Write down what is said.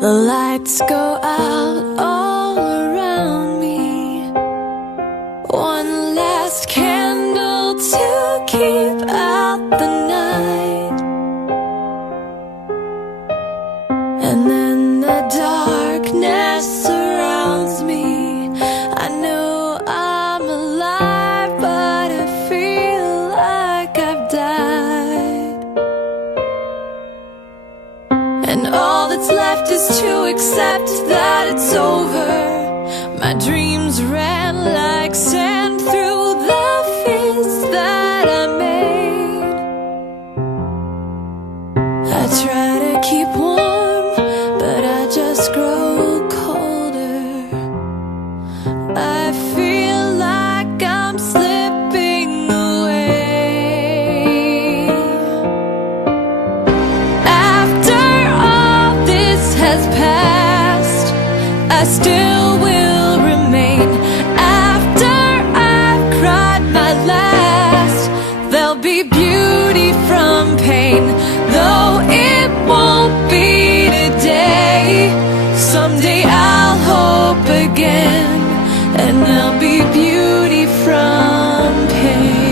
The lights go out all around me. One last candle to keep out the night, and then the darkness surrounds me. I know I'm alive, but I feel like I've died. And all that's left is to accept that it's over. My dreams ran like sand through the fist that I made. I try to keep warm, but I just grow colder. I feel like I'm slipping away. After all this has passed, I still will remain. After I've cried my last, there'll be beauty from pain. Though it won't be today, someday I'll hope again, and there'll be beauty from pain.